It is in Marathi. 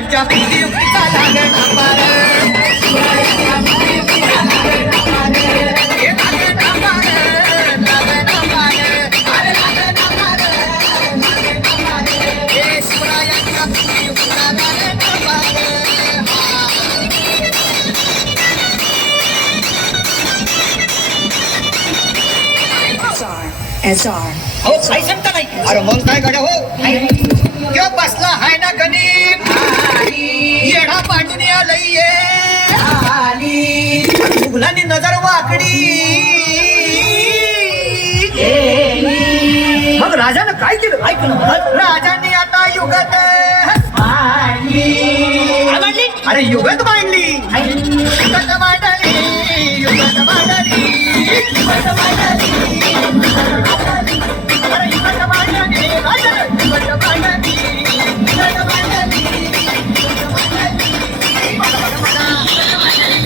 शिवरायांच्या बुद्धियुक्तीचा लागणा पार हो काही सांगता नाही. अरे मग काय गड्या हो यो बसला हाय ना गणित येडा पांडून आलंय मुघलांनी नजर वाकडी मग राजानं काय केलं ऐकलं राजांनी आता युगत अरे युगत मांडली युगत मांडली युगत मांडली युगत मांडली